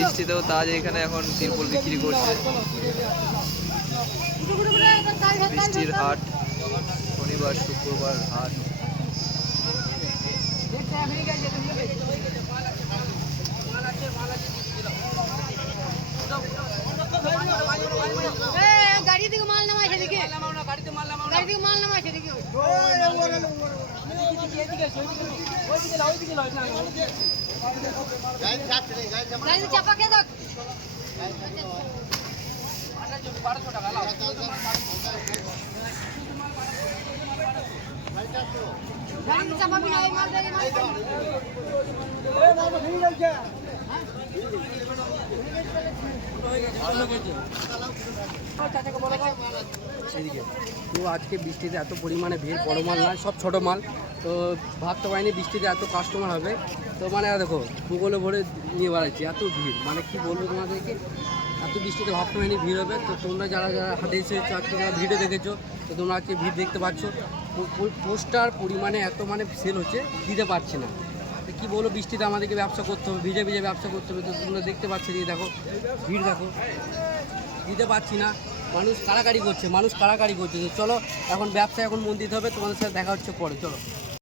বৃষ্টিতেও তাজ এখানে এখন তিরপল বিক্রি করছে। বৃষ্টির হাট, শনিবার শুক্রবার হাট। গাড়ি থেকে মাল নামাই সেদিকে, গাড়ি থেকে মাল নামাই সেদিকে। গাড়ি চাপা কে দেখ। গাড়ি চাপা বিনা এই মাল দেখে মাল। সেদিকে তো আজকে বৃষ্টিতে এত পরিমাণে ভিড়, বড় মাল না, সব ছোট মাল। তো ভাবতে পারিনি বৃষ্টিতে এত কাস্টমার হবে। তো মানে দেখো ভূগোলে ভরে নিয়ে বেড়াচ্ছি, এত ভিড় মানে কি বলবো তোমাদেরকে। এত বৃষ্টিতে ভাবতে পারিনি ভিড় হবে। তো তোমরা যারা যারা হাটে এসেছো আজকে, যারা ভিড়ে দেখেছো, তো তোমরা আজকে ভিড় দেখতে পাচ্ছ। পোস্টার পরিমাণে এত মানে সেল হচ্ছে, দিতে পারছি না। তো কী বলবো, বৃষ্টিতে আমাদেরকে ব্যবসা করতে হবে, ভিজে ভিজে ব্যবসা করতে হবে। তো তোমরা দেখতে পাচ্ছি, দিয়ে দেখো ভিড় দেখো, দিতে পারছি না। মানুষ কাড়াকাড়ি করছে, তো চলো এখন ব্যবসায় এখন মন দিতে হবে। তোমাদের সাথে দেখা হচ্ছে পরে, চলো।